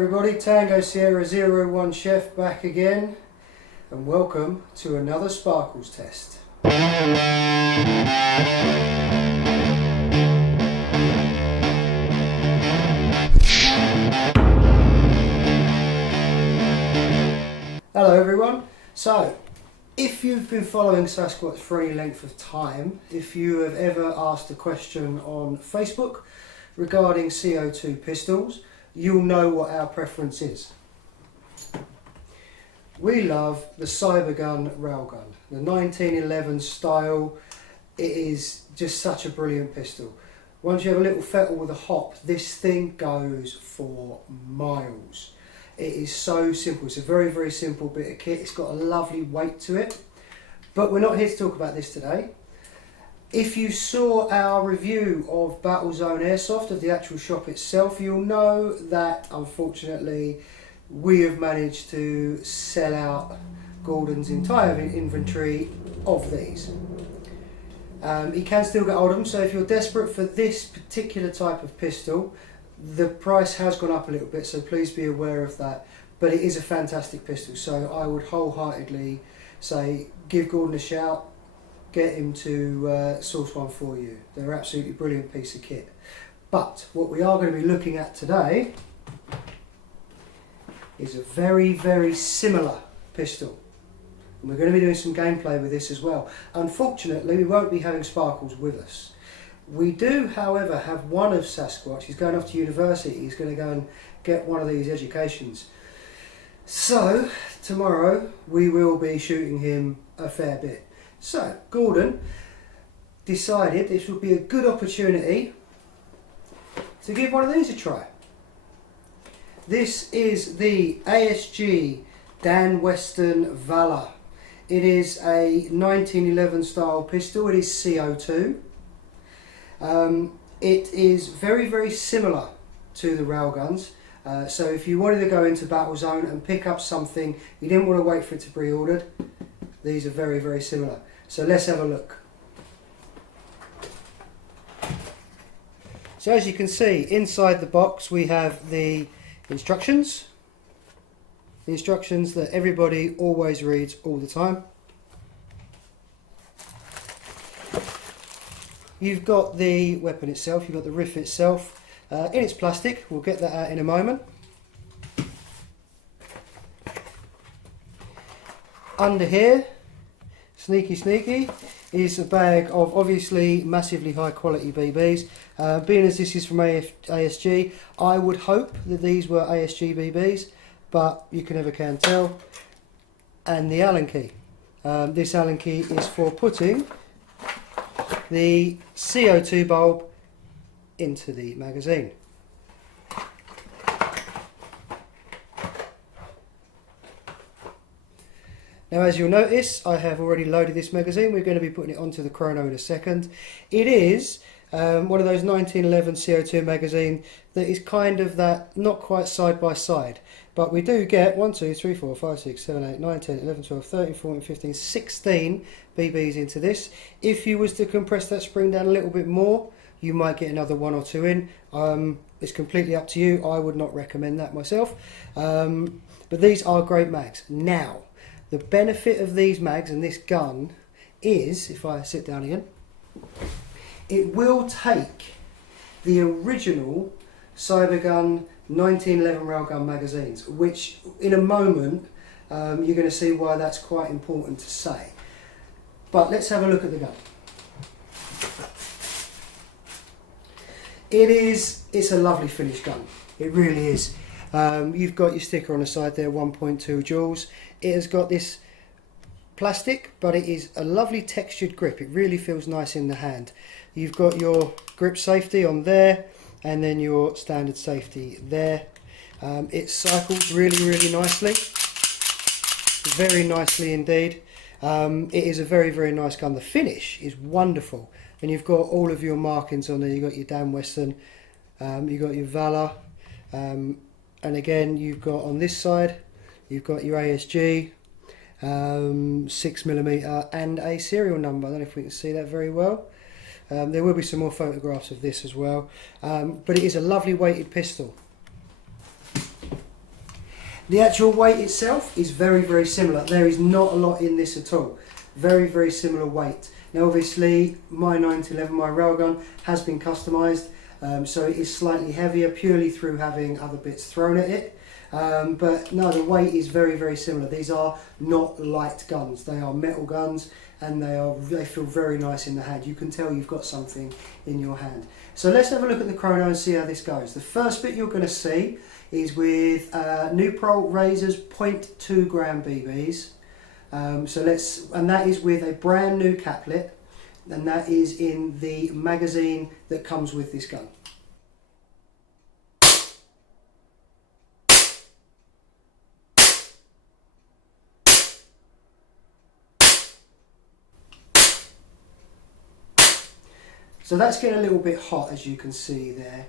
everybody, Tango Sierra 01 Chef back again, and welcome to another Sparkles test. Hello everyone. So, if you've been following Sasquatch for any length of time, if you have ever asked a question on Facebook regarding CO2 pistols, you'll know what our preference is. We love the Cybergun railgun, the 1911 style. It is just such a brilliant pistol. Once you have a little fettle with a hop, this thing goes for miles. It is so simple. It's a very, very simple bit of kit. It's got a lovely weight to it. But we're not here to talk about this today. If you saw our review of Battlezone AIrsoft, of the actual shop itself, you'll know that unfortunately we have managed to sell out Gordon's entire inventory of these. You can still get hold of them, so if you're desperate for this particular type of pistol, the price has gone up a little bit, so please be aware of that. But it is a fantastic pistol, so I would wholeheartedly say give Gordon a shout, get him to source one for you. They're an absolutely brilliant piece of kit. But what we are going to be looking at today is a very, very similar pistol. And we're going to be doing some gameplay with this as well. Unfortunately, we won't be having Sparkles with us. We do, however, have one of Sasquatch. He's going off to university. He's going to go and get one of these educations. So, tomorrow we will be shooting him a fair bit. So, Gordon decided this would be a good opportunity to give one of these a try. This is the ASG Dan Wesson Valor. It is a 1911 style pistol. It is CO2. It is very, very similar to the railguns. So if you wanted to go into Battlezone and pick up something, you didn't want to wait for it to be ordered, these are very, very similar. So let's have a look. So as you can see, inside the box we have the instructions. The instructions that everybody always reads all the time. You've got the weapon itself, you've got the riff itself. In its plastic, we'll get that out in a moment. Under here, sneaky, is a bag of obviously massively high quality BBs. Being as this is from ASG, I would hope that these were ASG BBs, but you can never can tell. And the Allen key. This Allen key is for putting the CO2 bulb into the magazine. Now, as you'll notice, I have already loaded this magazine. We're going to be putting it onto the chrono in a second. It is one of those 1911 CO2 magazine that is kind of that, not quite side by side. But we do get 1, 2, 3, 4, 5, 6, 7, 8, 9, 10, 11, 12, 13, 14, 15, 16 BBs into this. If you was to compress that spring down a little bit more, you might get another 1 or 2 in. It's completely up to you. I would not recommend that myself. But these are great mags. Now, the benefit of these mags and this gun is, if I sit down again, it will take the original Cybergun 1911 railgun magazines, which in a moment you're going to see why that's quite important to say. But let's have a look at the gun. It's a lovely finished gun. It really is. You've got your sticker on the side there, 1.2 joules. It has got this plastic, but it is a lovely textured grip. It really feels nice in the hand. You've got your grip safety on there, and then your standard safety there. It cycles really, really nicely. Very nicely indeed. It is a very, very nice gun. The finish is wonderful. And you've got all of your markings on there. You've got your Dan Wesson, you've got your Valor, and again you've got on this side, you've got your ASG, 6mm and a serial number. I don't know if we can see that very well. There will be some more photographs of this as well, but it is a lovely weighted pistol. The actual weight itself is very, very similar. There is not a lot in this at all. Very, very similar weight. Now obviously my 1911, my railgun, has been customised, so it is slightly heavier purely through having other bits thrown at it. But no, the weight is very, very similar. These are not light guns. They are metal guns, and they feel very nice in the hand. You can tell you've got something in your hand. So let's have a look at the chrono and see how this goes. The first bit you're going to see is with New Pro Razor's 0.2 gram BBs. And that is with a brand new caplet, and that is in the magazine that comes with this gun. So that's getting a little bit hot, as you can see there,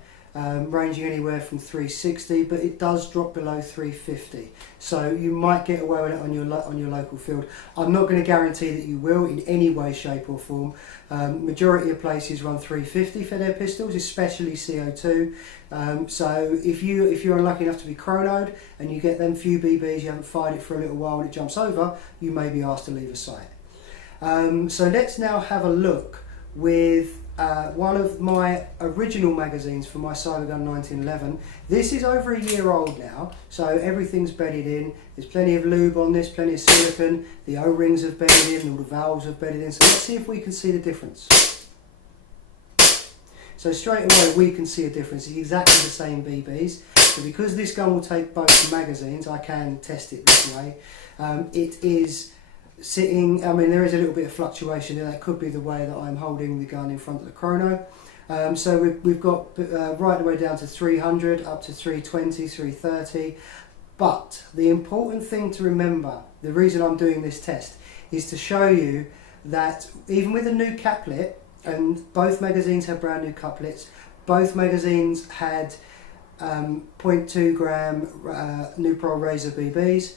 ranging anywhere from 360, but it does drop below 350. So you might get away with it on your local field. I'm not going to guarantee that you will in any way, shape or form. Majority of places run 350 for their pistols, especially CO2. So if you're unlucky enough to be chronoed and you get them few BBs, you haven't fired it for a little while and it jumps over, you may be asked to leave a sight. So let's now have a look with one of my original magazines for my Cybergun 1911. This is over a year old now, so everything's bedded in. There's plenty of lube on this, plenty of silicone, the O-rings have bedded in, all the valves have bedded in, so let's see if we can see the difference. So straight away we can see a difference. It's exactly the same BBs, so because this gun will take both magazines, I can test it this way. It is sitting, I mean there is a little bit of fluctuation there, that could be the way that I'm holding the gun in front of the chrono. So we've got right the way down to 300, up to 320, 330. But the important thing to remember, the reason I'm doing this test, is to show you that even with a new caplet, and both magazines had brand new couplets, both magazines had 0.2 gram New Pro Razor BBs,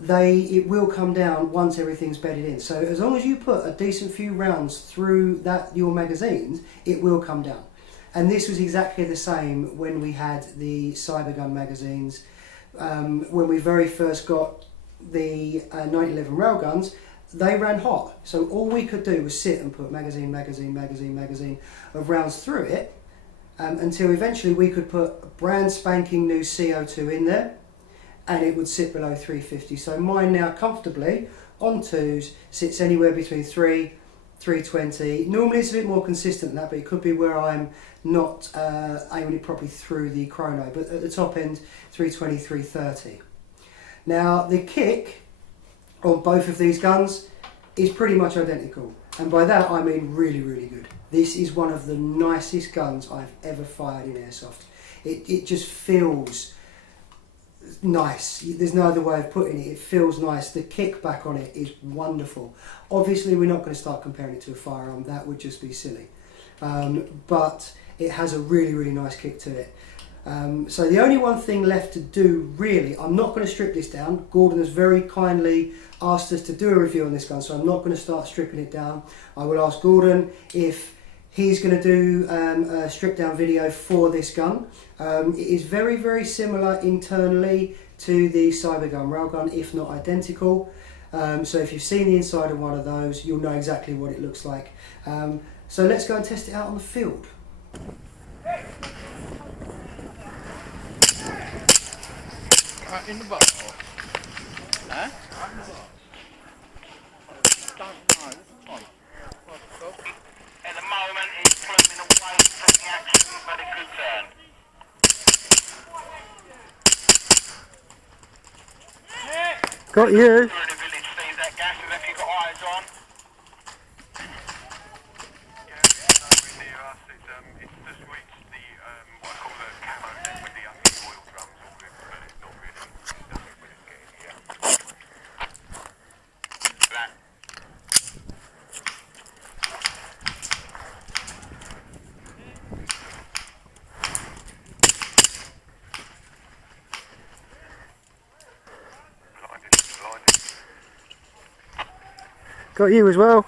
it will come down once everything's bedded in. So as long as you put a decent few rounds through your magazines, it will come down. And this was exactly the same when we had the Cybergun magazines. When we very first got the 1911 railguns, they ran hot. So all we could do was sit and put magazine of rounds through it, until eventually we could put a brand spanking new CO2 in there, and it would sit below 350. So mine now comfortably on twos sits anywhere between 320. Normally it's a bit more consistent than that, but it could be where I'm not aiming it properly through the chrono, but at the top end 320, 330. Now the kick on both of these guns is pretty much identical, and by that I mean really, really good. This is one of the nicest guns I've ever fired in airsoft. It just feels nice. There's no other way of putting it. It feels nice. The kickback on it is wonderful. Obviously we're not going to start comparing it to a firearm, that would just be silly, but it has a really, really nice kick to it. So the only one thing left to do really, I'm not going to strip this down. Gordon has very kindly asked us to do a review on this gun, so I'm not going to start stripping it down. I will ask Gordon if he's going to do a strip down video for this gun. It is very, very similar internally to the Cybergun railgun, if not identical. So if you've seen the inside of one of those, you'll know exactly what it looks like. So let's go and test it out on the field. Right in the bottle. Huh? Right in the bottle. Don't know. At the moment, he's pluming away from the action, but it could turn. Got you. You're in a village, Steve, that gas, if you've got eyes on. Yeah, it's nowhere near us. It's just reached the, what I call the camo then with the oil drums all in, but it's not really nothing when it's getting here. That. Blinded. Got you as well.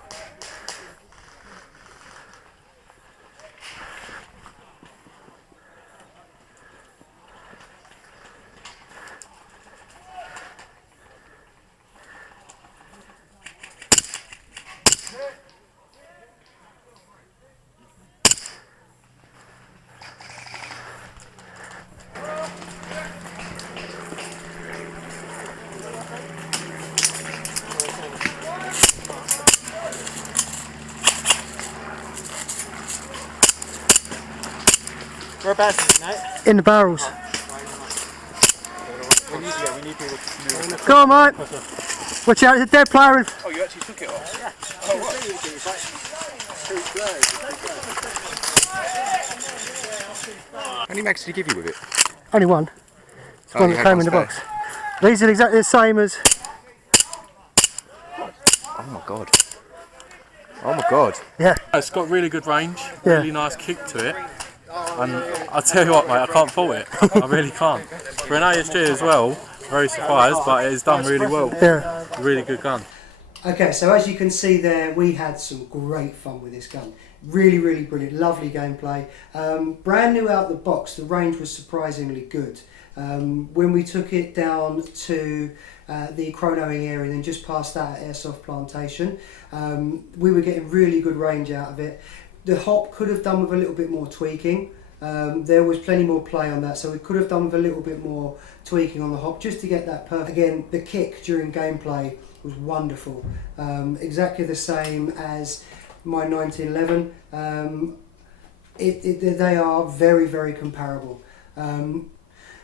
Whereabouts is it, mate? In the barrels. We need people to move. Go on, mate. Watch out, there's a dead player. Oh, you actually took it off? Yeah. How many mags did he give you with it? Only one. It's Oh, one you that had came one in the spare. box. These are exactly the same as. Oh my god. Oh my god. Yeah. It's got really good range, Yeah. really nice kick to it. And I'll tell you what, mate, I can't fault it. I really can't. For an ASG as well, very surprised, but it has done really well. Yeah. Really good gun. Okay, so as you can see there, we had some great fun with this gun. Really, really brilliant, lovely gameplay. Brand new out the box, the range was surprisingly good. When we took it down to the chronoing area and then just past that at Airsoft Plantation, we were getting really good range out of it. The hop could have done with a little bit more tweaking. There was plenty more play on that, so we could have done with a little bit more tweaking on the hop just to get that perfect. Again, the kick during gameplay was wonderful. Exactly the same as my 1911. They are very, very comparable.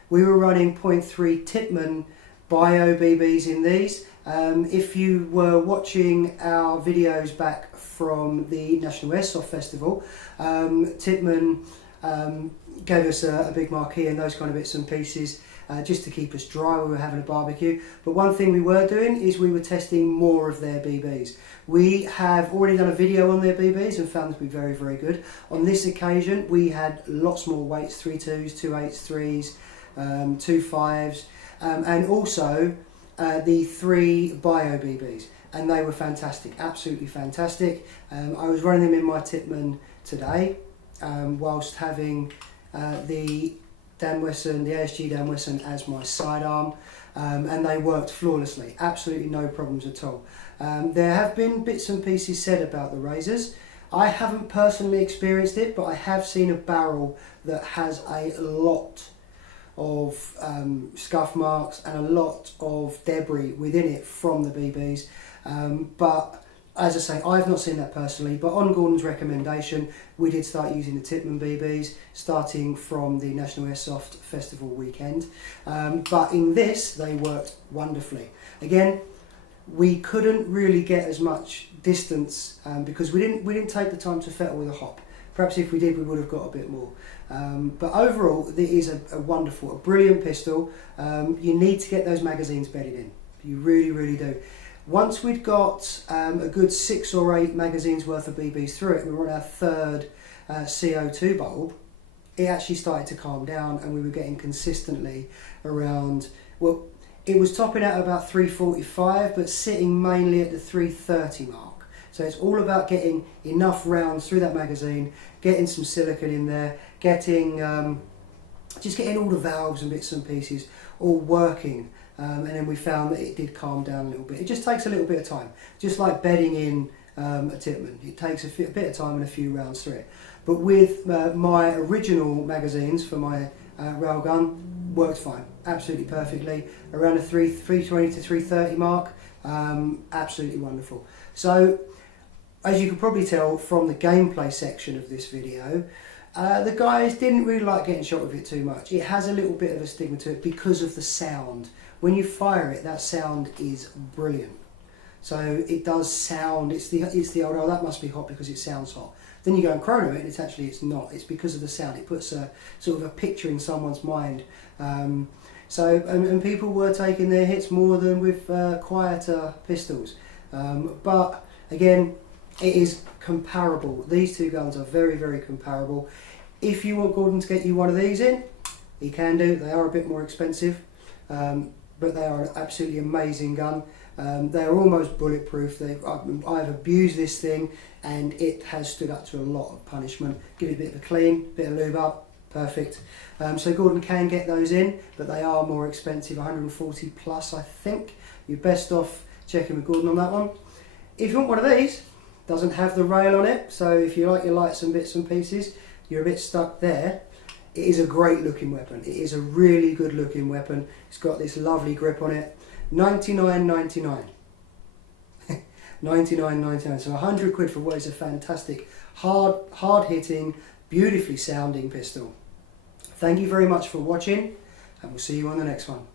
We were running 0.3 TIppmann BB in these. If you were watching our videos back from the National Airsoft Festival, TIppmann gave us a big marquee and those kind of bits and pieces just to keep us dry. We were having a barbecue. But one thing we were doing is we were testing more of their BBs. We have already done a video on their BBs and found them to be very, very good. On this occasion, we had lots more weights, 3.2s, 2.8s, 3s, 2.5s, and also the 3 Bio BBs. And they were fantastic, absolutely fantastic. I was running them in my TIppmann today, whilst having the Dan Wesson, the ASG Dan Wesson as my sidearm, and they worked flawlessly, absolutely no problems at all. There have been bits and pieces said about the razors. I haven't personally experienced it, but I have seen a barrel that has a lot of scuff marks and a lot of debris within it from the BBs, but as I say, I've not seen that personally, but on Gordon's recommendation, we did start using the TIppmann BBs, starting from the National Airsoft Festival weekend. But in this, they worked wonderfully. Again, we couldn't really get as much distance because we didn't take the time to fettle with a hop. Perhaps if we did, we would have got a bit more. But overall, it is a wonderful, a brilliant pistol. You need to get those magazines bedded in. You really, really do. Once we'd got a good 6 or 8 magazines worth of BBs through it, and we were on our third CO2 bulb, it actually started to calm down and we were getting consistently around, well, it was topping out about 345, but sitting mainly at the 330 mark. So it's all about getting enough rounds through that magazine, getting some silicone in there, getting just getting all the valves and bits and pieces all working. And then we found that it did calm down a little bit. It just takes a little bit of time, just like bedding in a TIppmann. It takes a bit of time and a few rounds through it. But with my original magazines for my railgun, worked fine, absolutely perfectly. Around the 320 to 330 mark, absolutely wonderful. So, as you can probably tell from the gameplay section of this video, the guys didn't really like getting shot with it too much. It has a little bit of a stigma to it because of the sound. When you fire it, that sound is brilliant. So it does sound, it's the old, oh, that must be hot because it sounds hot. Then you go and chrono it and it's not. It's because of the sound. It puts a sort of a picture in someone's mind. And people were taking their hits more than with quieter pistols. But again, it is comparable. These two guns are very, very comparable. If you want Gordon to get you one of these in, he can do. They are a bit more expensive, but they are an absolutely amazing gun. They are almost bulletproof. I've abused this thing and it has stood up to a lot of punishment. Give it a bit of a clean, bit of lube up, perfect. So Gordon can get those in, but they are more expensive, 140 plus I think. You're best off checking with Gordon on that one. If you want one of these, doesn't have the rail on it, so if you like your lights and bits and pieces, you're a bit stuck there. It is a great looking weapon. It is a really good looking weapon. It's got this lovely grip on it. $99.99. $99.99. So 100 quid for what is a fantastic, hard hitting, beautifully sounding pistol. Thank you very much for watching, and we'll see you on the next one.